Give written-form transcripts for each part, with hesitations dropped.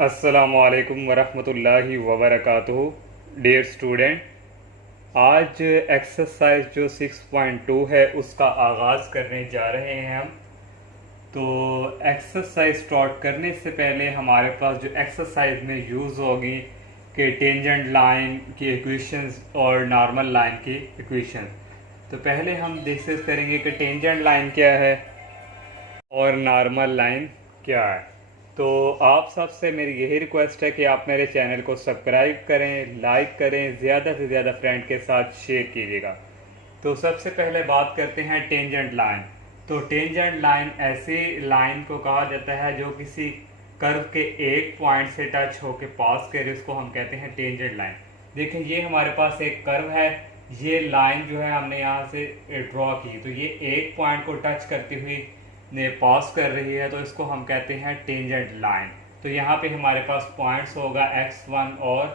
अस्सलामुअलैकुम वरहमतुल्लाहि वबरकातुहू। Dear student, आज एक्सरसाइज जो 6.2 है उसका आगाज़ करने जा रहे हैं हम। तो एक्सरसाइज स्टार्ट करने से पहले हमारे पास जो एक्सरसाइज में यूज़ होगी कि टेंजेंट लाइन की इक्वेशंस और नॉर्मल लाइन की इक्वेशन। तो पहले हम डिस्कस करेंगे कि टेंजेंट लाइन क्या है और नॉर्मल लाइन क्या है। तो आप सबसे मेरी यही रिक्वेस्ट है कि आप मेरे चैनल को सब्सक्राइब करें, लाइक करें, ज़्यादा से ज़्यादा फ्रेंड के साथ शेयर कीजिएगा। तो सबसे पहले बात करते हैं टेंजेंट लाइन। तो टेंजेंट लाइन ऐसी लाइन को कहा जाता है जो किसी कर्व के एक पॉइंट से टच होकर पास करे, उसको हम कहते हैं टेंजेंट लाइन। देखिए ये हमारे पास एक कर्व है, ये लाइन जो है हमने यहाँ से ड्रॉ की, तो ये एक पॉइंट को टच करती हुई ने पास कर रही है, तो इसको हम कहते हैं टेंजेंट लाइन। तो यहाँ पे हमारे पास पॉइंट्स होगा x1 और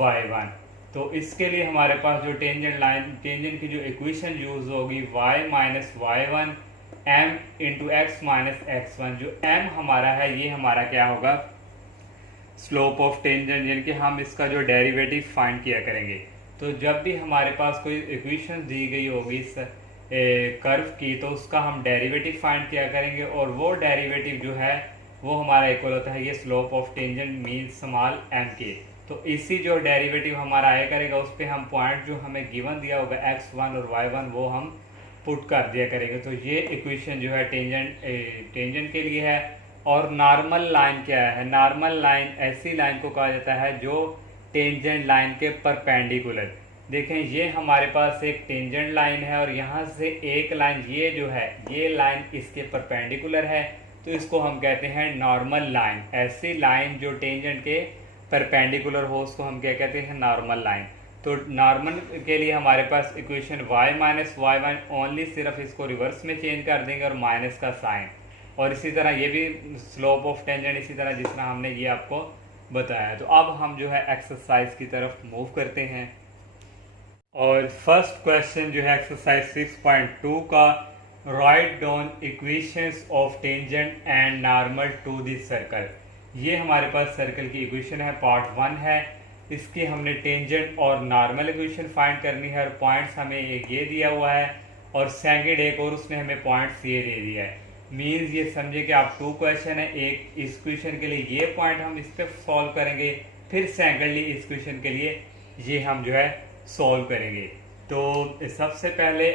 y1। तो इसके लिए हमारे पास जो टेंजेंट लाइन टेंजेंट की जो इक्वेशन यूज होगी y minus Y one m into x minus x1। जो m हमारा है ये हमारा क्या होगा, स्लोप ऑफ टेंजेंट, यानी कि हम इसका जो डेरिवेटिव फाइंड किया करेंगे। तो जब भी हमारे पास कोई इक्वेशन दी गई होगी इस कर्व की, तो उसका हम डेरिवेटिव फाइंड किया करेंगे, और वो डेरिवेटिव जो है वो हमारा इक्वल होता है ये slope of tangent mean small m के। तो इसी जो डेरिवेटिव हमारा आया करेगा उस पर हम पॉइंट जो हमें गिवन दिया होगा x1 और y1 वो हम पुट कर दिया करेंगे। तो ये इक्वेशन जो है टेंजेंट के लिए है। और नॉर्मल लाइन क्या है? नॉर्मल लाइन ऐसी लाइन को कहा जाता है जो टेंजेंट लाइन के परपेंडिकुलर। देखें ये हमारे पास एक टेंजेंट लाइन है और यहाँ से एक लाइन ये जो है ये लाइन इसके परपेंडिकुलर है, तो इसको हम कहते हैं नॉर्मल लाइन। ऐसी लाइन जो टेंजेंट के परपेंडिकुलर हो उसको हम क्या कहते हैं, नॉर्मल लाइन। तो नॉर्मल के लिए हमारे पास equation y minus Y one only, सिर्फ इसको रिवर्स में चेंज कर देंगे और माइनस का साइन। और इसी तरह ये भी स्लोप ऑफ टेंजेंट इसी तरह जिस तरह हमने ये आपको बताया। तो अब हम जो है एक्सरसाइज की तरफ मूव करते हैं। और फर्स्ट क्वेश्चन जो है एक्सरसाइज 6.2 का, write down equations of tangent and normal to this circle. ये हमारे पास सर्कल की इक्वेशन है, पार्ट 1 है। इसकी हमने टेंजेंट और नॉर्मल इक्वेशन फाइंड करनी है, और पॉइंट्स हमें एक ये दिया हुआ है और सेकंड एक और उसने हमें पॉइंट्स ये दे दिया है। मीन्स ये समझे कि आप 2 क्वेश्चन है, एक इस क्वेश्चन के लिए ये पॉइंट हम इस पर सॉल्व करेंगे, फिर सेकेंडली इस क्वेश्चन के लिए ये हम जो है सॉल्व करेंगे। तो सबसे पहले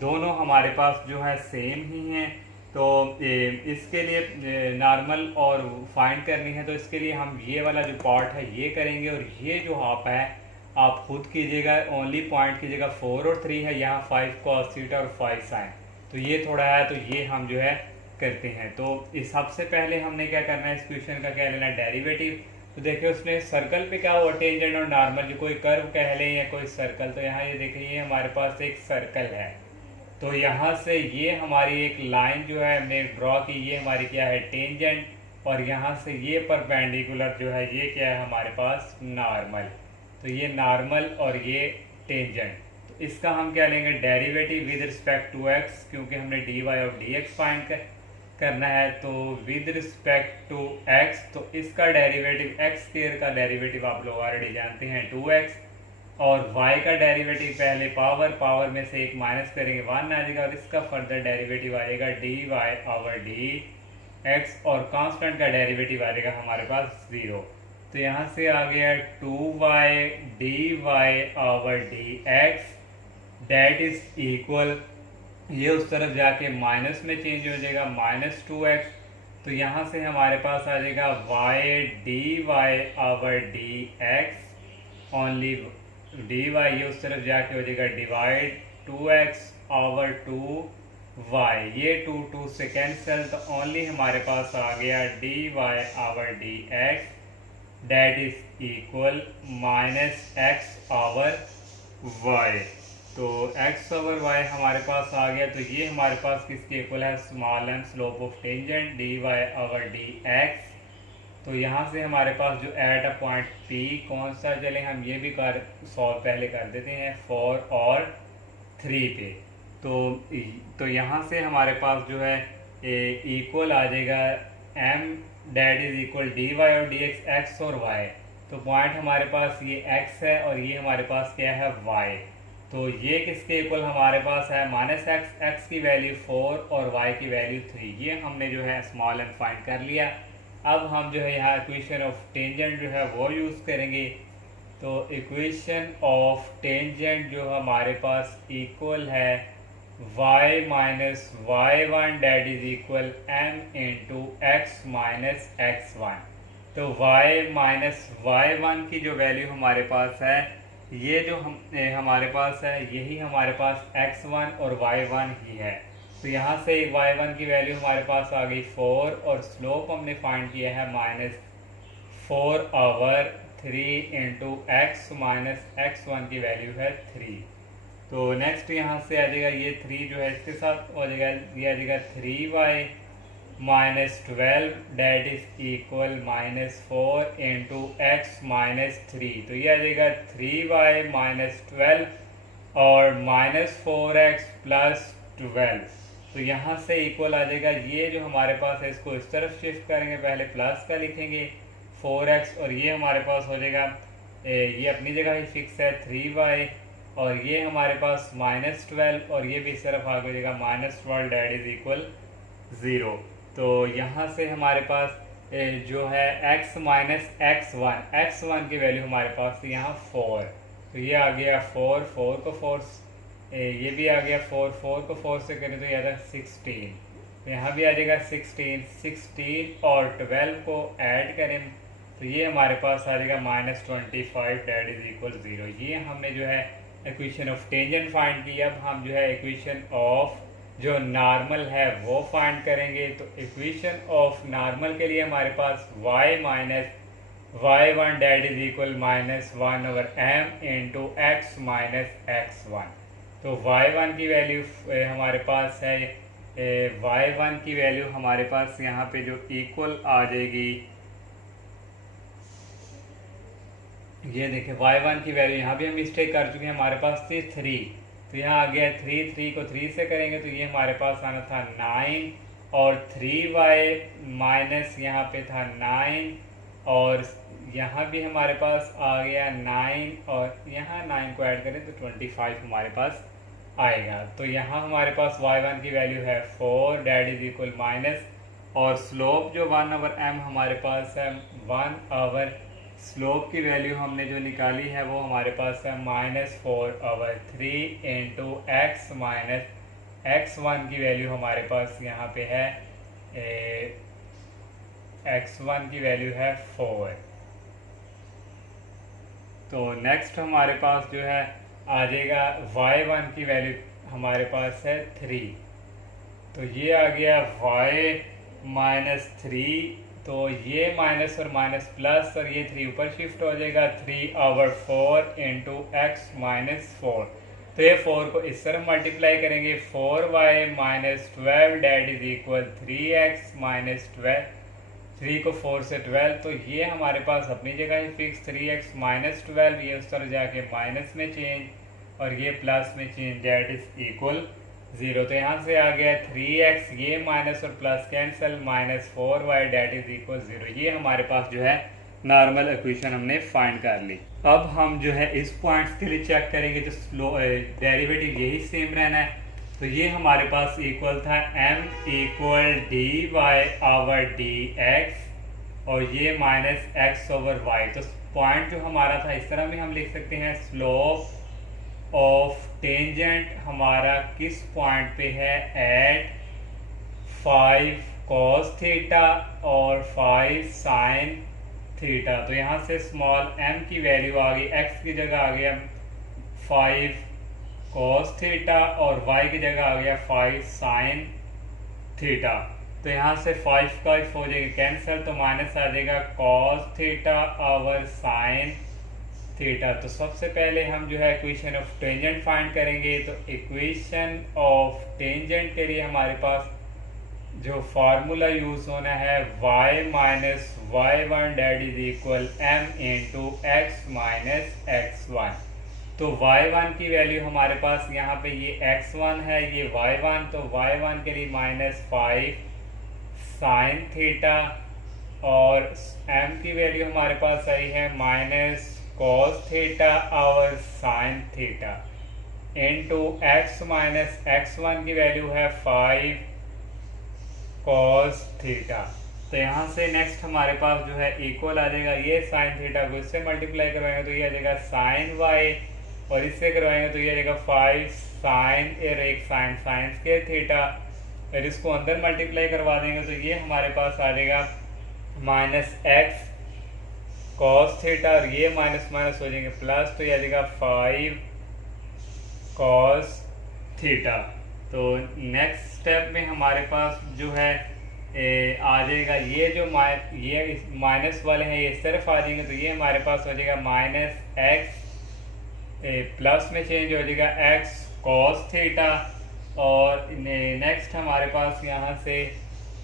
दोनों हमारे पास जो है सेम ही हैं, तो इसके लिए नॉर्मल और फाइंड करनी है। तो इसके लिए हम ये वाला जो पार्ट है ये करेंगे, और ये जो हाफ है आप खुद कीजिएगा, ओनली पॉइंट कीजिएगा 4 और 3 है, यहाँ 5 cos थीटा और 5 sin। तो ये थोड़ा है, तो ये हम जो है करते हैं। तो इस सबसे पहले हमने क्या करना है, इस क्वेश्चन का क्या लेना, डेरिवेटिव। तो देखिए उसने सर्कल पे क्या हुआ, टेंजेंट और नॉर्मल, जो कोई कर्व कह लें या कोई सर्कल। तो यहाँ ये देखिए ये हमारे पास एक सर्कल है, तो यहाँ से ये हमारी एक लाइन जो है हमने ड्रॉ की, ये हमारी क्या है, टेंजेंट। और यहाँ से ये परपेंडिकुलर जो है ये क्या है हमारे पास, नॉर्मल। तो ये नॉर्मल और ये टेंजेंट। तो इसका हम क्या लेंगे, derivative with respect to x, क्योंकि हमने डी वाई और डी एक्स फाइंड करना है। तो विद रिस्पेक्ट टू एक्स, तो इसका डेरिवेटिव एक्स स्क्वायर का डेरिवेटिव आप लोग ऑलरेडी जानते हैं 2x, और y का डेरिवेटिव पहले पावर में से एक माइनस करेंगे 1 आ जाएगा, और इसका फर्दर डेरिवेटिव आएगा dy ओवर dx, और कांस्टेंट का डेरिवेटिव आ जाएगा हमारे पास 0। तो यहाँ से आ गया 2y dy over dx that is equal, ये उस तरफ जाके माइनस में चेंज हो जाएगा -2x। तो यहाँ से हमारे पास आ जाएगा y dy over dx only dy, ये उस तरफ जाके हो जाएगा डिवाइड 2x ओवर 2y, ये 2 से कैंसिल, तो ओनली हमारे पास आ गया dy over dx that is equal -x over y। तो x ओवर y हमारे पास आ गया। तो ये हमारे पास किसके इक्वल है, small m slope of tangent dy over dx। तो यहाँ से हमारे पास जो एट अ पॉइंट P कौन सा, चले हम ये भी सॉल्व पहले कर देते हैं 4 और 3 पे। तो यहाँ से हमारे पास जो है इक्वल आ जाएगा m that is equal d y और डी एक्स, एक्स और वाई। तो पॉइंट हमारे पास ये एक्स है और ये हमारे पास क्या है वाई। तो ये किसके इक्वल हमारे पास है माइनस एक्स, एक्स की वैल्यू 4 और वाई की वैल्यू 3। ये हमने जो है स्मॉल एम फाइंड कर लिया। अब हम जो है यहाँ इक्वेशन ऑफ टेंजेंट जो है वो यूज़ करेंगे। तो इक्वेशन ऑफ टेंजेंट जो हमारे पास इक्वल है y minus Y one that is equal m into x minus x one. तो y माइनस वाई वन की जो वैल्यू हमारे पास है, ये जो हमारे पास है यही हमारे पास x1 और y1 ही है। तो यहाँ से y1 की वैल्यू हमारे पास आ गई 4 और स्लोप हमने फाइंड किया है -4/3 इंटू एक्स माइनस x1 की वैल्यू है 3। तो नेक्स्ट यहाँ से आ जाएगा ये 3 जो है इसके साथ हो जाएगा, ये आ जाएगा 3y minus 12 that is equal -4 into x minus 3। तो ये आ जाएगा 3y माइनस 12 और -4x प्लस 12। तो यहाँ से इक्वल आ जाएगा, ये जो हमारे पास है इसको इस तरफ शिफ्ट करेंगे, पहले प्लस का लिखेंगे 4x और ये हमारे पास हो जाएगा ये अपनी जगह ही फिक्स है 3y और ये हमारे पास -12 और ये भी इस तरफ आ जाएगा -12 डेट इज इक्वल 0। तो यहाँ से हमारे पास जो है x माइनस x1 की वैल्यू हमारे पास यहाँ 4। तो ये आ गया 4 को 4 ये भी आ गया 4 को 4 से करें तो ये आता है 16। तो यहाँ भी आ जाएगा 16 और 12 को ऐड करें तो ये हमारे पास आ जाएगा -25 डेट इज इक्वल 0। ये हमने जो है इक्वेशन ऑफ टेंजेंट फाइंड की। अब हम जो है इक्वेशन ऑफ जो नॉर्मल है वो फाइंड करेंगे। तो इक्वेशन ऑफ नॉर्मल के लिए हमारे पास y minus y1 that is equal -1/m into x minus x1। तो y1 की वैल्यू हमारे पास है y1 की वैल्यू हमारे पास यहाँ पे जो इक्वल आ जाएगी, ये देखिए y1 की वैल्यू यहाँ भी हम मिस्टेक कर चुके हैं, हमारे पास थी 3। तो यहाँ आ गया 3 को 3 से करेंगे तो ये हमारे पास आना था 9 और 3y माइनस यहाँ पे था 9 और यहाँ भी हमारे पास आ गया 9 और यहाँ 9 को ऐड करें तो 25 हमारे पास आएगा। तो यहाँ हमारे पास y1 की वैल्यू है 4 डेट इज इक्वल माइनस और स्लोप जो 1/m हमारे पास है 1/, स्लोप की वैल्यू हमने जो निकाली है वो हमारे पास है -4/3 इंटू एक्स माइनस x1 की वैल्यू हमारे पास यहाँ पे है x1 की वैल्यू है 4। तो नेक्स्ट हमारे पास जो है आ जाएगा y1 की वैल्यू हमारे पास है 3। तो ये आ गया y माइनस 3। तो ये माइनस और माइनस प्लस और ये 3 ऊपर शिफ्ट हो जाएगा 3/4 इंटू एक्स माइनस 4। तो ये 4 को इस तरफ मल्टीप्लाई करेंगे 4y minus 12 that is equal 3x minus 12। 3 को 4 से 12 तो ये हमारे पास अपनी जगह ही फिक्स 3x माइनस 12, ये उस तरह जाके माइनस में चेंज और ये प्लस में चेंज डेट इज इक्वल 0। तो यहाँ से आ गया 3x, ये माइनस और plus cancel -4y that is equal 0। ये हमारे पास जो है नॉर्मल इक्वेशन हमने फाइंड कर ली। अब हम जो है इस पॉइंट्स के लिए चेक करेंगे तो डेरिवेटिव यही सेम रहना है। तो ये हमारे पास इक्वल था m इक्वल dy/dx और ये -x/y। तो पॉइंट जो हमारा था इस तरह भी हम लिख सकते हैं, स्लोप ऑफ टेंजेंट हमारा किस पॉइंट पे है, एट 5 cos थीटा और 5 sin थीटा। तो यहाँ से स्मॉल m की वैल्यू आ गई, x की जगह आ गया 5 cos थीटा और y की जगह आ गया 5 sin थीटा। तो यहाँ से 5 का हो जाएगा कैंसिल तो माइनस आ जाएगा cos थीटा और sin थीटा। तो सबसे पहले हम जो है इक्वेशन ऑफ टेंजेंट फाइंड करेंगे। तो इक्वेशन ऑफ टेंजेंट के लिए हमारे पास जो फार्मूला यूज होना है y minus y1 that is equal m into x minus x1। तो y1 की वैल्यू हमारे पास यहाँ पे ये x1 है, ये y1। तो y1 के लिए -5 sin थीटा और m की वैल्यू हमारे पास आई है माइनस कॉस थीटा और sine theta into x minus x1 की वैल्यू है 5 कॉस थीटा। तो यहाँ से नेक्स्ट हमारे पास जो है इक्वल आ जाएगा, ये साइन थीटा को इससे मल्टीप्लाई करवाएंगे तो ये आ जाएगा साइन वाई, और इससे करवाएंगे तो ये आ जाएगा 5 साइन एक साइन साइन स्क्वायर थीटा। फिर इसको अंदर मल्टीप्लाई करवा देंगे तो ये हमारे पास आ जाएगा माइनस एक्स कॉस थीटा, और ये माइनस माइनस हो जाएंगे प्लस, तो ये आ जाएगा 5 कॉस थीटा। तो नेक्स्ट स्टेप में हमारे पास जो है आ जाएगा ये जो ये माइनस वाले हैं ये सिर्फ आ जाएंगे, तो ये हमारे पास हो जाएगा माइनस एक्स प्लस में चेंज हो जाएगा एक्स कॉस थीटा, और नेक्स्ट हमारे पास यहाँ से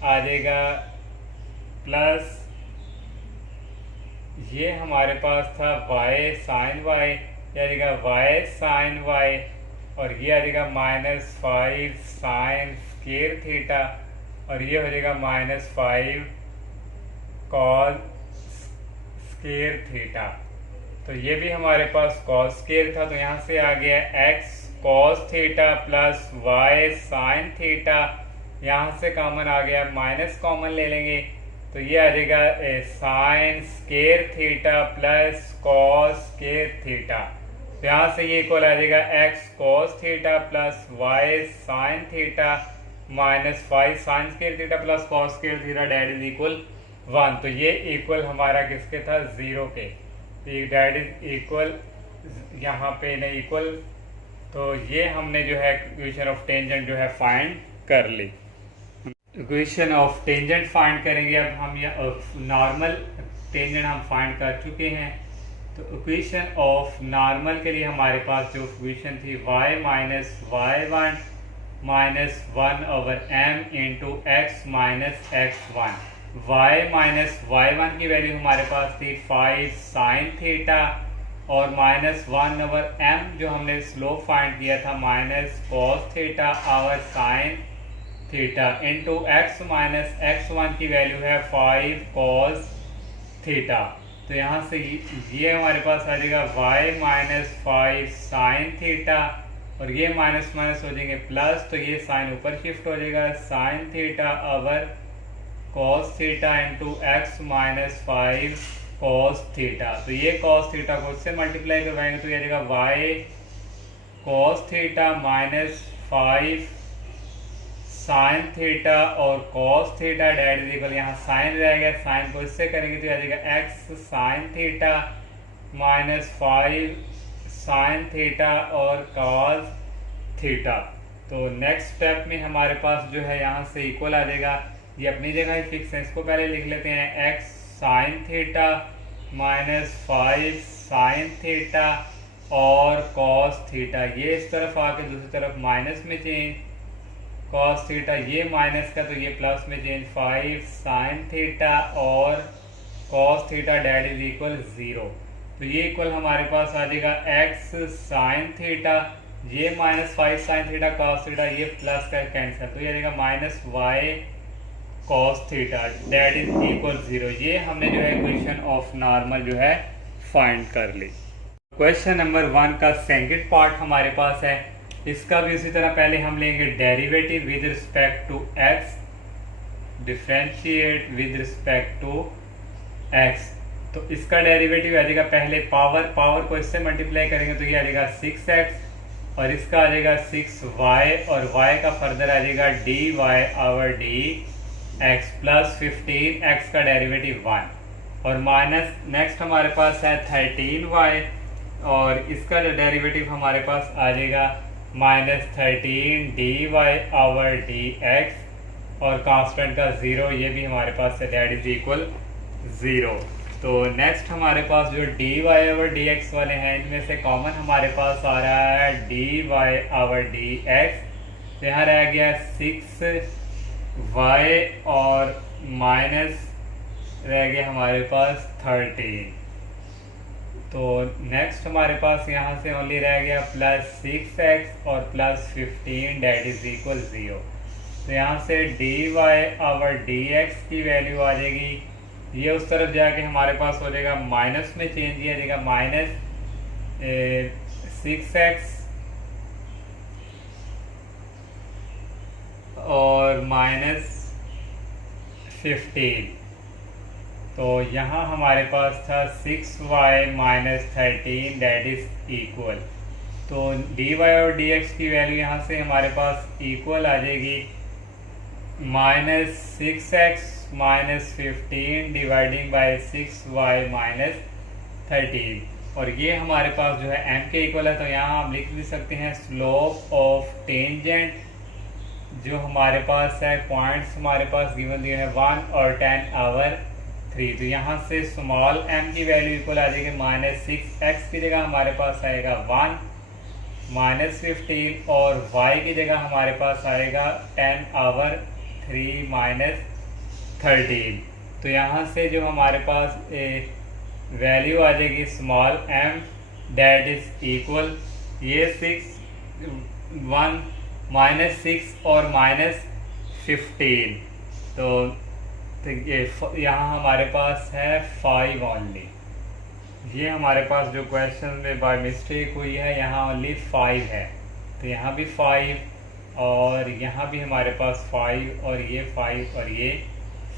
आ जाएगा प्लस ये हमारे पास था y साइन y, ये आ जाएगा y साइन y, और ये आ जाएगा माइनस 5 साइन स्क्वायर थीटा, और ये हो जाएगा माइनस 5 कॉस स्क्वायर थीटा। तो ये भी हमारे पास कॉस स्क्वायर था, तो यहाँ से आ गया x cos theta plus y sine theta, यहाँ से कॉमन आ गया, माइनस कॉमन ले लेंगे तो ये आ जाएगा sine square theta plus cos square theta. तो यहाँ से ये इक्वल आ जाएगा x cos theta plus y sine theta minus 5 sine square theta plus cos square theta that is equal 1। तो ये इक्वल हमारा किसके था, 0 के। डेट इज इक्वल यहाँ पे नहीं इक्वल, तो ये हमने जो है इक्वेशन ऑफ टेंजेंट जो है फाइंड कर ली। इक्वेशन ऑफ टेंजेंट फाइंड करेंगे। अब हम ये नॉर्मल टेंजेंट हम फाइंड कर चुके हैं, तो इक्वेशन ऑफ नॉर्मल के लिए हमारे पास जो इक्वेशन थी y minus y1 minus 1 over m into x minus x1। y minus y1 की वैल्यू हमारे पास थी 5 साइन थीटा, और माइनस 1 ओवर m जो हमने स्लोप फाइंड किया था माइनस कॉस थीटा और sine theta into x minus x1 की वैल्यू है 5 कॉस थीटा। तो यहाँ से ये हमारे पास आ जाएगा y माइनस 5 साइन थीटा, और ये माइनस माइनस हो जाएंगे प्लस, तो ये साइन ऊपर शिफ्ट हो जाएगा sine theta over cos theta into x minus 5 cos theta. तो ये कॉस थीटा को इससे मल्टीप्लाई करवाएंगे तो ये आ जाएगा y cos theta minus 5 sine theta और cos theta that is equal, यहाँ साइन रह गया, साइन को इससे करेंगे तो आ जाएगा x sine theta minus 5 sine theta और कॉस थीटा। तो नेक्स्ट स्टेप में हमारे पास जो है यहाँ से इक्वल आ जाएगा, ये अपनी जगह ही फिक्स है, इसको पहले लिख लेते हैं x sine theta minus 5 sine theta और कॉस थीटा, ये इस तरफ आके दूसरी तरफ माइनस में चेंज कॉस थीटा, ये माइनस का तो ये प्लस में चेंज 5 साइन थीटा और cos theta that is equal 0। तो ये इक्वल हमारे पास आ जाएगा एक्स साइन थीटा, ये minus 5 sine theta cos theta, ये प्लस का कैंसिल, तो ये आ जाएगा minus Y cos theta that is equal 0। ये हमने जो है इक्वेशन ऑफ नॉर्मल जो है फाइंड कर ली। क्वेश्चन नंबर 1 का सेकंड पार्ट हमारे पास है, इसका भी उसी तरह पहले हम लेंगे derivative with respect to x, differentiate with respect to x. तो इसका डेरिवेटिव आ जाएगा पहले पावर को इससे मल्टीप्लाई करेंगे तो ये आ जाएगा 6x, और इसका आ जाएगा 6y, और y का फर्दर आ जाएगा dy over dx plus 15x का डेरिवेटिव 1, और माइनस नेक्स्ट हमारे पास है 13y, और इसका जो डेरिवेटिव हमारे पास आ जाएगा माइनस 13 dy ओवर dx, और कांस्टेंट का 0, ये भी हमारे पास है डेट इज इक्वल 0। तो नेक्स्ट हमारे पास जो dy ओवर dx वाले हैं इनमें से कॉमन हमारे पास आ रहा है dy ओवर dx, तो यहाँ रह गया 6y और माइनस रह गया हमारे पास 13। तो नेक्स्ट हमारे पास यहाँ से ओनली रह गया प्लस 6x और प्लस 15 डेट इज इक्वल 0। तो यहाँ से dy ओवर dx की वैल्यू आ जाएगी ये उस तरफ जाके हमारे पास हो जाएगा माइनस में चेंज किया जाएगा, माइनस 6x और माइनस 15। तो यहाँ हमारे पास था 6y minus 13 that is equal. तो dy और dx की वैल्यू यहाँ से हमारे पास इक्वल आ जाएगी minus 6x minus 15 dividing by 6y minus 13। और ये हमारे पास जो है m के इक्वल है। तो यहाँ हम लिख भी सकते हैं स्लोप ऑफ टेंजेंट जो हमारे पास है, पॉइंट्स हमारे पास गिवन दिए हैं 1 और 10 और 3। तो यहाँ से स्मॉल m की वैल्यू इक्वल आ जाएगी माइनस 6x की जगह हमारे पास आएगा 1 माइनस 15 और y की जगह हमारे पास आएगा 10 और 3 माइनस 13। तो यहाँ से जो हमारे पास वैल्यू आ जाएगी small m that is equal ये 1 माइनस 6 और माइनस 15। तो ये यहाँ हमारे पास है 5 ओनली। ये हमारे पास जो क्वेश्चन में बाय मिस्टेक हुई है यहाँ ओनली 5 है। तो यहाँ भी 5 और यहाँ भी हमारे पास 5 और ये 5 और ये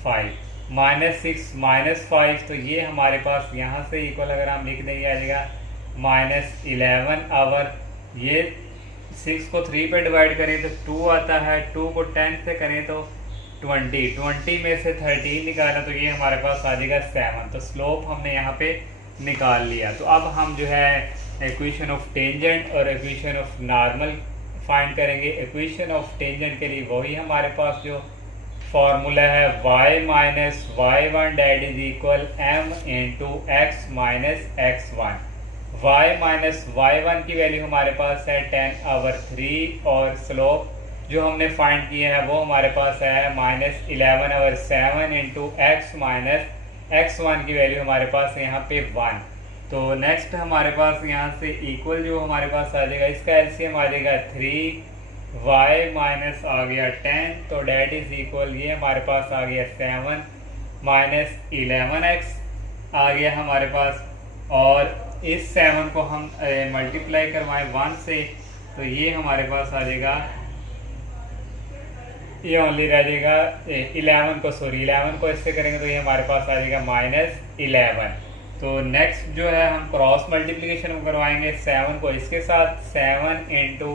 5 माइनस 6 माइनस 5। तो ये हमारे पास यहाँ से इक्वल अगर हम लिख देंगे आ जाएगा माइनस 11 और ये 6 को 3 पे डिवाइड करें तो 2 आता है, 2 को 10 से करें तो 20 में से 13 निकाला तो ये हमारे पास आ जाएगा 7। तो स्लोप हमने यहाँ पे निकाल लिया। तो अब हम जो है इक्वेशन ऑफ टेंजेंट और इक्वेशन ऑफ नॉर्मल फाइंड करेंगे। इक्वेशन ऑफ टेंजेंट के लिए वही हमारे पास जो फॉर्मूला है y minus y1 that is equal m into x minus x1। y minus y1 की वैल्यू हमारे पास है 10 और 3 और स्लोप जो हमने फाइंड किया है वो हमारे पास है माइनस 11 और 7 इंटू एक्स माइनस x1 की वैल्यू हमारे पास है यहाँ पे 1। तो नेक्स्ट हमारे पास यहाँ से इक्वल जो हमारे पास आ जाएगा इसका एलसीएम आ जाएगा 3y माइनस आ गया 10 तो डेट इज इक्वल ये हमारे पास आ गया 7 माइनस 11x आ गया हमारे पास। और इस 7 को हम मल्टीप्लाई करवाएं 1 से तो ये हमारे पास आ जाएगा, ये ओनली रह जाएगा 11 को इससे करेंगे तो ये हमारे पास आ जाएगा माइनस 11। तो नेक्स्ट जो है हम क्रॉस मल्टीप्लिकेशन करवाएंगे 7 को इसके साथ 7 इंटू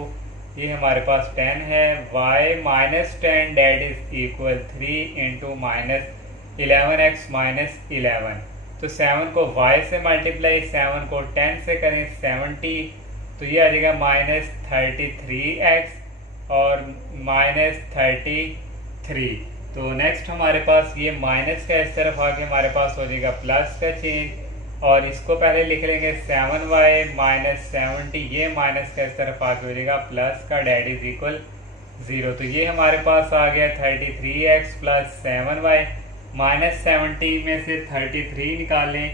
ये हमारे पास 10 है y minus 10 that is equal 3 into minus 11x minus 11। तो 7 को y से मल्टीप्लाई 7 को 10 से करें 70 तो ये आ जाएगा माइनस 33x और माइनस 33। तो नेक्स्ट हमारे पास ये माइनस का इस तरफ आके हमारे पास हो जाएगा प्लस का चेंज और इसको पहले लिख लेंगे 7y माइनस 70 ये माइनस का इस तरफ आके हो जाएगा प्लस का डेट इज इक्वल 0। तो ये हमारे पास आ गया 33x प्लस 7y माइनस 70 में से 33 निकालें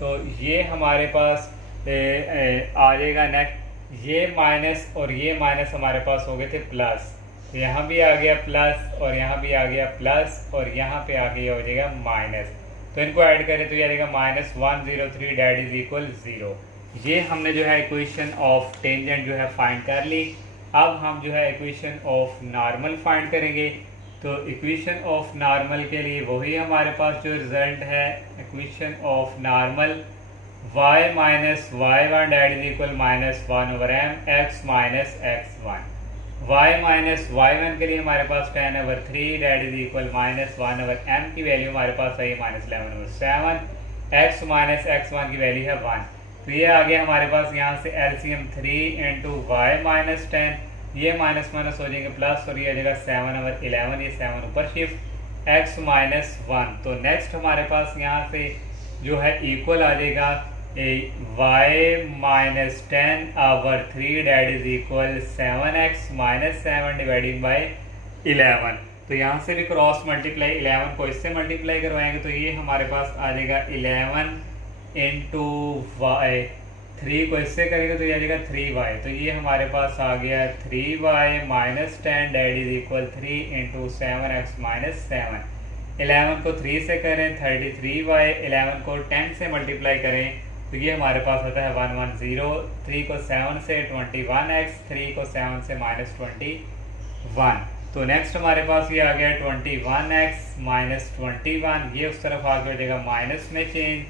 तो ये हमारे पास आ जाएगा नेक्स्ट ये माइनस और ये माइनस हमारे पास हो गए थे प्लस। तो यहाँ भी आ गया प्लस और यहाँ भी आ गया प्लस और यहाँ पे आ गया हो जाएगा माइनस। तो इनको ऐड करें तो ये आ जाएगा माइनस 103 डेट इज इक्वल 0। ये हमने जो है इक्वेशन ऑफ टेंजेंट जो है फाइंड कर ली। अब हम जो है इक्वेशन ऑफ नॉर्मल फाइंड करेंगे। तो इक्वेशन ऑफ नॉर्मल के लिए वही हमारे पास जो रिजल्ट है equation of normal y minus y1 that is equal minus 1 over m x minus x1। y minus y1 के लिए हमारे पास 10 over 3 that is equal minus 1 over m की वैल्यू हमारे पास आई minus 11 over 7 x minus x1 की value है 1। तो ये आ गया हमारे पास यहाँ से एलसीएम 3 इंटू वाई माइनस 10 ये माइनस माइनस हो जाएंगे प्लस और ये आ जाएगा 7 ओवर 11 ये 7 ऊपर शिफ्ट x माइनस 1। तो नेक्स्ट हमारे पास यहाँ से जो है इक्वल आ जाएगा y minus 10 over 3 that is equal 7x minus 7 dividing by 11। तो यहाँ से भी क्रॉस मल्टीप्लाई 11 को इससे मल्टीप्लाई करवाएंगे तो ये हमारे पास आ जाएगा 11 इंटू वाई 3 को इससे करेंगे तो ये आ जाएगा 3y। तो ये हमारे पास आ गया 3y minus 10 that is equal 3 into 7x minus 7। 11 को 3 से करें 33y, 11 को 10 से मल्टीप्लाई करें तो ये हमारे पास होता है 110, 3 को 7 से 21x, 3 को 7 से -21। तो नेक्स्ट हमारे पास ये आ गया 21x -21, ये उस तरफ आगे हो जाएगा माइनस में चेंज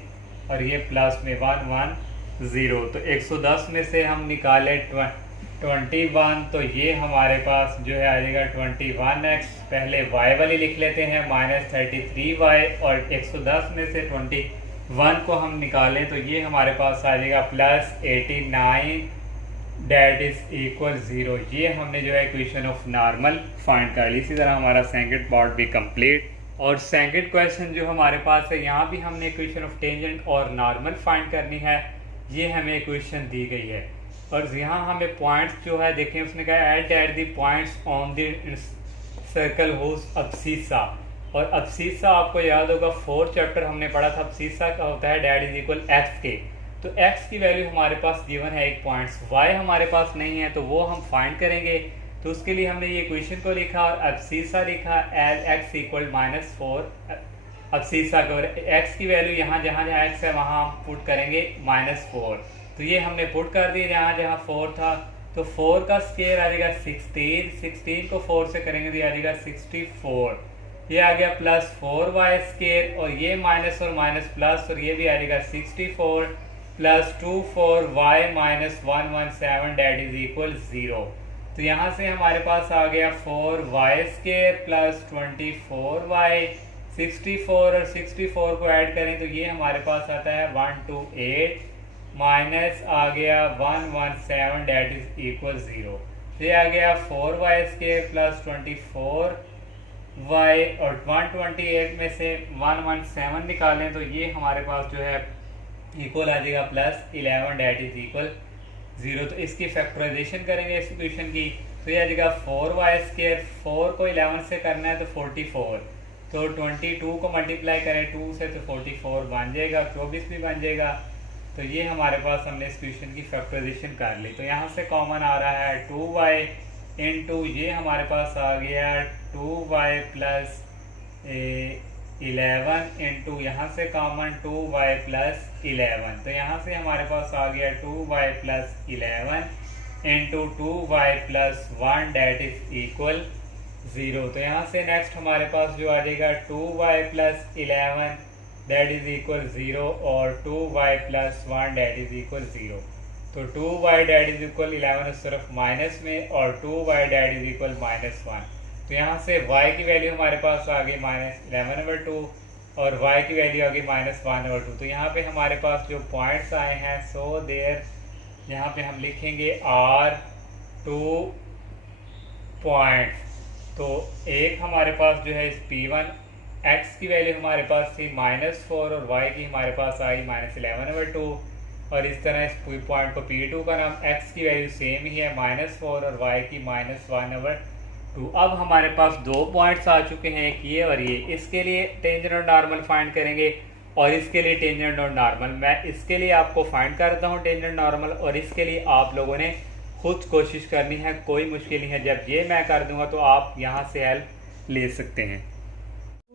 और ये प्लस में 110। तो 110 में से हम निकाले 21, तो ये हमारे पास जो है आ जाएगा 21x, पहले y वाली लिख लेते हैं -33y, और 110 में से 21 को हम निकालें तो ये हमारे पास आ जाएगा +89 डेट इज इक्वल 0। ये हमने जो है इक्वेशन ऑफ नॉर्मल फाइंड कर ली। इसी तरह हमारा सेकंड पार्ट भी कंप्लीट। और सेकंड क्वेश्चन जो हमारे पास है, यहाँ भी हमने इक्वेशन ऑफ टेंजेंट और नॉर्मल फाइंड करनी है। ये हमें इक्वेशन दी गई है और यहाँ हमें पॉइंट्स जो है देखें, उसने कहा at the points on the circle होस अब्सीसा। और अब्सीसा आपको याद होगा 4th चैप्टर हमने पढ़ा था, अब्सीसा का होता है डेट इज इक्वल एक्स के। तो x की वैल्यू हमारे पास गिवन है 1 पॉइंट्स, y हमारे पास नहीं है तो वो हम फाइंड करेंगे। तो उसके लिए हमने ये इक्वेशन को लिखा और अब्सीसा लिखा एज x इक्वल -4। अब्सीसा को x की वैल्यू यहाँ जहाँ जहाँ x है वहाँ हम पुट करेंगे -4। तो ये हमने पुट कर दिया जहाँ जहाँ 4 था। तो 4 का स्क्वायर आ जाएगा 16, 16 को 4 से करेंगे तो ये आ जाएगा 64। ये आ गया +4y स्क्वायर और ये माइनस और माइनस प्लस, और ये भी आ जाएगा 64 +24y -117 डेट इज इक्वल 0। तो यहाँ से हमारे पास आ गया 4y स्क्वायर प्लस 24y, 64 और 64 को ऐड करें तो ये हमारे पास आता है 128 माइनस आ गया 117 डेट इज इक्वल 0। तो ये आ गया 4y स्क्वायर प्लस 24y और 128 में से 117 निकालें तो ये हमारे पास जो है इक्वल आ जाएगा +11 डेट इज इक्वल 0। तो इसकी फैक्टराइजेशन करेंगे इस इक्वेशन की तो ये आ जाएगा 4y स्क्वायर, 4 को 11 से करना है तो 44, तो 22 को मल्टीप्लाई करें 2 से तो 44 बन जाएगा, 24 भी बन जाएगा। तो ये हमारे पास हमने इस इक्वेशन की फैक्टराइजेशन कर ली। तो यहाँ से कॉमन आ रहा है 2y इंटू ये हमारे पास आ गया 2y प्लस 11 इंटू यहाँ से कॉमन 2y प्लस 11। तो यहाँ से हमारे पास आ गया 2y plus 11 into 2y plus 1 that is equal 0। तो यहाँ से नेक्स्ट हमारे पास जो आ जाएगा 2y plus 11 date is equal 0 और 2y plus 1 that is equal 0। तो 2y डेट इज इक्वल 11 उस तरफ माइनस में और 2y डेट इज इक्वल -1। तो यहाँ से y की वैल्यू हमारे पास आ गई -11/2 और y की वैल्यू आ गई -1/2। तो यहाँ पे हमारे पास जो पॉइंट्स आए हैं सो देयर यहाँ पे हम लिखेंगे आर 2 पॉइंट्स। तो एक हमारे पास जो है इस P1 x की वैल्यू हमारे पास थी -4 और y की हमारे पास आई -11/2, और इस तरह इस पॉइंट को P2 का नाम, x की वैल्यू सेम ही है -4 और y की -1/2। अब हमारे पास 2 पॉइंट्स आ चुके हैं, एक ये और ये। इसके लिए टेंजेंट और नॉर्मल फाइंड करेंगे और इसके लिए टेंजेंट और नॉर्मल। मैं इसके लिए आपको फाइंड करता हूँ टेंजेंट नॉर्मल, और इसके लिए आप लोगों ने खुद कोशिश करनी है, कोई मुश्किल नहीं है। जब ये मैं कर दूंगा तो आप यहाँ से हेल्प ले सकते हैं।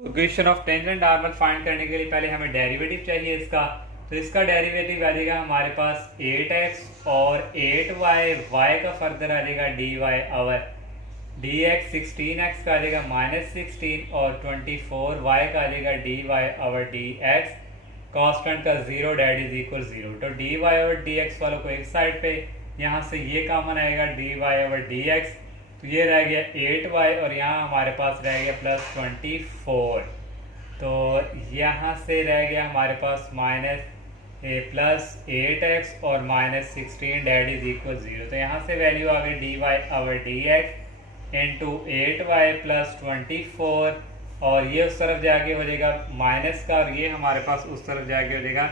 Equation of tangent normal find करने के लिए पहले हमें डेरिवेटिव चाहिए इसका। तो इसका डेरिवेटिव आ जाएगा हमारे पास 8x और 8y, y का फर्दर आ जाएगा dy और dx, 16x का आ जाएगा -16 और 24y का आ जाएगा dy और dx, कांस्टेंट का 0 डेट इज इक्वल 0। तो dy और dx वालों को एक साइड पे, यहाँ से ये कॉमन आएगा dy और dx, तो ये रह गया 8y और यहाँ हमारे पास रह गया +24। तो यहाँ से रह गया हमारे पास +8x और -16 डेट इज इक्वल 0। तो यहाँ से वैल्यू आ गई dy और dx इंटू 8y प्लस 24, और ये उस तरफ जाके हो जाएगा माइनस का और ये हमारे पास उस तरफ जाके हो जाएगा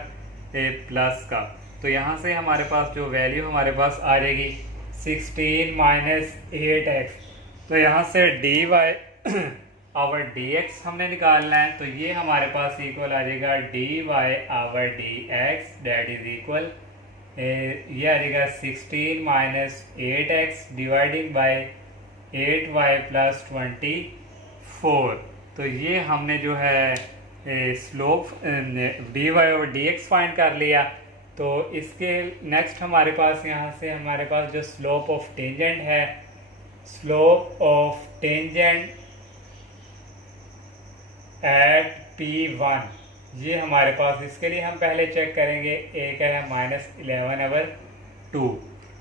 प्लस का। तो यहाँ से हमारे पास जो वैल्यू हमारे पास आ जाएगी 16 -8x। तो यहाँ से dy और dx हमने निकालना है, तो ये हमारे पास इक्वल आ जाएगा dy और dx डेट इज इक्वल ये आ जाएगा 16 -8x dividing by 8y plus 24। तो ये हमने जो है slope dy over dx find कर लिया। तो इसके नेक्स्ट हमारे पास यहाँ से हमारे पास जो स्लोप ऑफ टेंजेंट है, slope of tangent at P1, ये हमारे पास, इसके लिए हम पहले चेक करेंगे। एक है -11/2।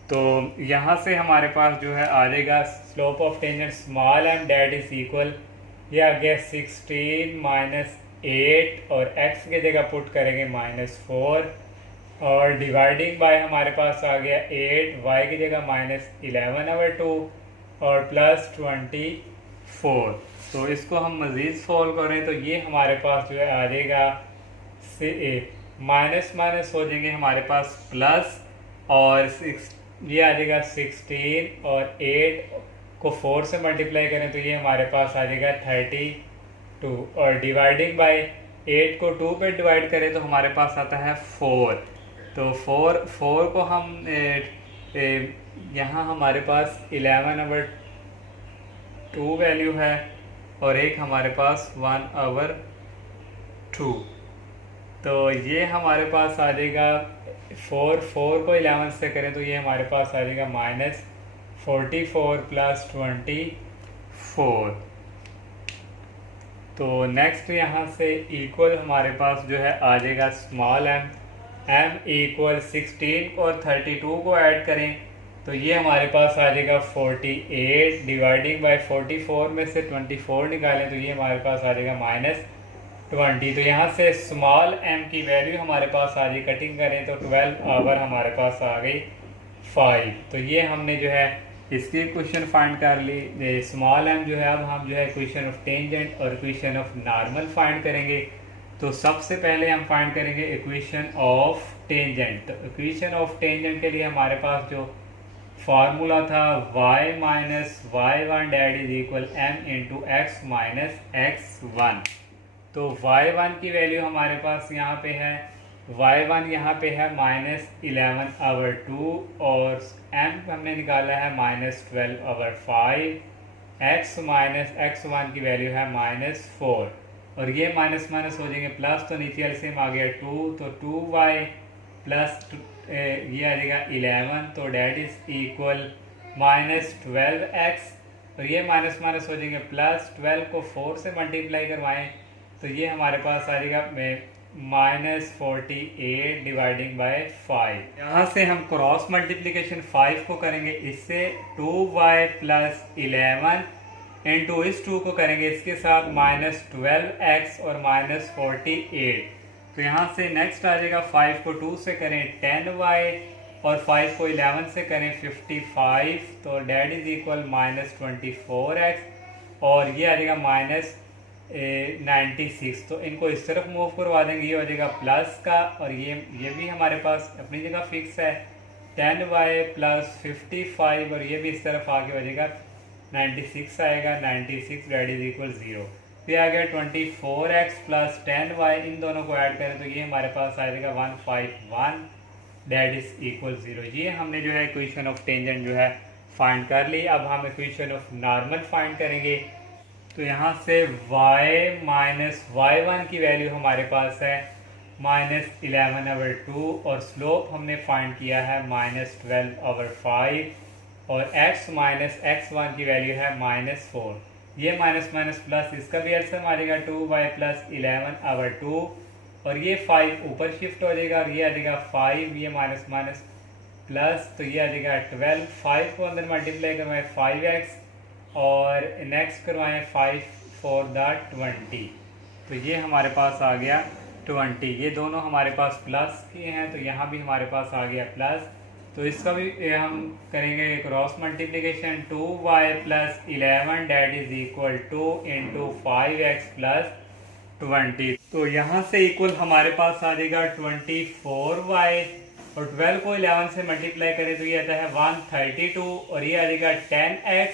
तो यहाँ से हमारे पास जो है आ जाएगा slope of tangent small m that is equal, ये आ गया 16 -8 और x की जगह पुट करेंगे -4 और डिवाइडिंग बाय हमारे पास आ गया 8, y की जगह -11/2 और +24। तो इसको हम मज़ीद सॉल्व करें तो ये हमारे पास जो है आ जाएगा माइनस माइनस हो जाएंगे हमारे पास प्लस, और ये आ जाएगा 16 और 8 को 4 से मल्टीप्लाई करें तो ये हमारे पास आ जाएगा 32 और डिवाइडिंग बाय 8 को 2 पे डिवाइड करें तो हमारे पास आता है 4। तो 4 को हम यहाँ हमारे पास 11/2 वैल्यू है और एक हमारे पास 1/2। तो ये हमारे पास आ जाएगा 4 को 11 से करें तो ये हमारे पास आ जाएगा -44 + 24। तो नेक्स्ट यहाँ से इक्वल हमारे पास जो है आ जाएगा स्मॉल m इक्वल 16 और 32 को ऐड करें तो ये हमारे पास आ जाएगा 48 डिवाइडिंग बाय 44 में से 24 निकालें तो ये हमारे पास आ जाएगा -20। तो यहाँ से स्मॉल m की वैल्यू हमारे पास आ गई, कटिंग करें तो 12 आवर हमारे पास आ गई 5। तो ये हमने जो है इसकी इक्वेशन फाइंड कर ली। स्मॉल m जो है अब हम जो है इक्वेशन ऑफ टेंजेंट और इक्वेशन ऑफ नॉर्मल फाइंड करेंगे। तो सबसे पहले हम फाइंड करेंगे इक्वेशन ऑफ टेंजेंट। तो इक्वेशन ऑफ टेंजेंट के लिए हमारे पास जो फार्मूला था y - y1 that is equal m into x - x1। तो y1 की वैल्यू हमारे पास यहाँ पे है, y1 यहाँ पे है -11/2 और m हमने निकाला है -12/5, x - x1 की वैल्यू है -4 और ये माइनस माइनस हो जाएंगे प्लस, तो नीचे एलसीएम आ गया 2, तो 2y प्लस ये आ जाएगा 11 तो डैट इज इक्वल -12x और ये माइनस माइनस हो जाएंगे प्लस, 12 को 4 से मल्टीप्लाई करवाएं तो ये हमारे पास आ जाएगा -48 डिवाइडिंग बाय 5। यहाँ से हम क्रॉस मल्टीप्लिकेशन 5 को करेंगे, इससे 2y प्लस 11 इंटू इस 2 को करेंगे इसके साथ -12x और -48। तो यहाँ से नेक्स्ट आ जाएगा 5 को 2 से करें 10y और 5 को 11 से करें 55 तो डैट इज इक्वल -24x और ये आ जाएगा -96। तो इनको इस तरफ मूव करवा देंगे, ये हो जाएगा प्लस का और ये भी हमारे पास अपनी जगह फिक्स है 10y प्लस 55 और ये भी इस तरफ आगे हो जाएगा 96 आएगा, 96 डैट इज इक्वल 0। फिर आ गया 24x प्लस 10y, इन दोनों को ऐड करें तो ये हमारे पास आ जाएगा 151 डैट इज इक्वल 0। ये हमने जो है इक्वेशन ऑफ टेंजेंट जो है फाइंड कर ली। अब हम इक्वेशन ऑफ नॉर्मल फाइंड करेंगे। तो यहाँ से y - y1 की वैल्यू हमारे पास है -11/2 और स्लोप हमने फाइंड किया है -12/5 और x - x1 की वैल्यू है -4। ये माइनस माइनस प्लस, इसका भी एलसीएम आ जाएगा 2y प्लस 11/2 और ये 5 ऊपर शिफ्ट हो जाएगा और ये आ जाएगा 5, ये माइनस माइनस प्लस तो ये आ जाएगा 12। 5 को अंदर मल्टीप्लाई करवाएं 5x और नेक्स्ट करवाएं 5 4 20। तो ये हमारे पास आ गया 20। ये दोनों हमारे पास प्लस के हैं तो यहाँ भी हमारे पास आ गया प्लस। तो इसका भी हम करेंगे cross multiplication 2y plus 11 that is equal 2 into 5x plus 20। तो यहाँ से इक्वल हमारे पास आ जाएगा 24y और 12 को 11 से मल्टीप्लाई करें तो ये आता है 132 और ये आ जाएगा 10x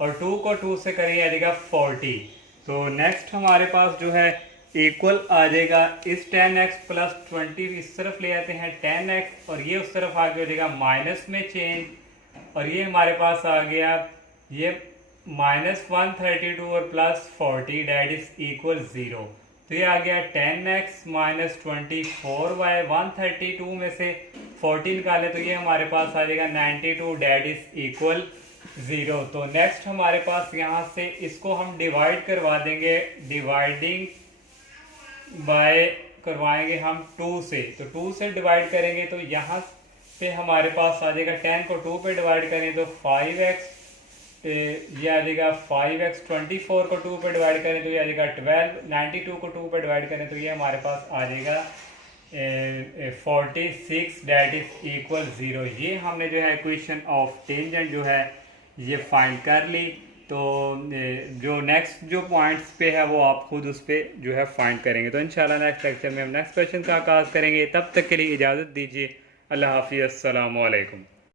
और 2 को 2 से करें आ जाएगा 40। तो नेक्स्ट हमारे पास जो है इक्वल आ जाएगा इस 10x प्लस 20 इस तरफ ले आते हैं 10x और ये उस तरफ आगे हो जाएगा माइनस में चेंज और ये हमारे पास आ गया ये -132 और +40 डेट इज इक्वल 0। तो ये आ गया 10x माइनस 24y। 132 में से 40 निकालें तो ये हमारे पास आ जाएगा 92 डेट इज इक्वल 0। तो नेक्स्ट हमारे पास यहाँ से इसको हम डिवाइड करवा देंगे, डिवाइडिंग बाय करवाएंगे हम 2 से। तो 2 से डिवाइड करेंगे तो यहाँ पे हमारे पास आ जाएगा 10 को 2 पे डिवाइड करें तो 5x, ये आ जाएगा 5x। 24 को 2 पे डिवाइड करें तो ये आ जाएगा 12। 92 को 2 पे डिवाइड करें तो ये हमारे पास आ जाएगा 46 डेट इज इक्वल 0। ये हमने जो है इक्वेशन ऑफ टेंजेंट जो है ये फाइंड कर ली। तो जो नेक्स्ट जो पॉइंट्स पे है वो आप खुद उस पर जो है फाइंड करेंगे। तो इंशाल्लाह नेक्स्ट लेक्चर में हम नेक्स्ट क्वेश्चन का आगाज़ करेंगे। तब तक के लिए इजाज़त दीजिए। अल्लाह हाफिज़, अस्सलामु अलैकुम।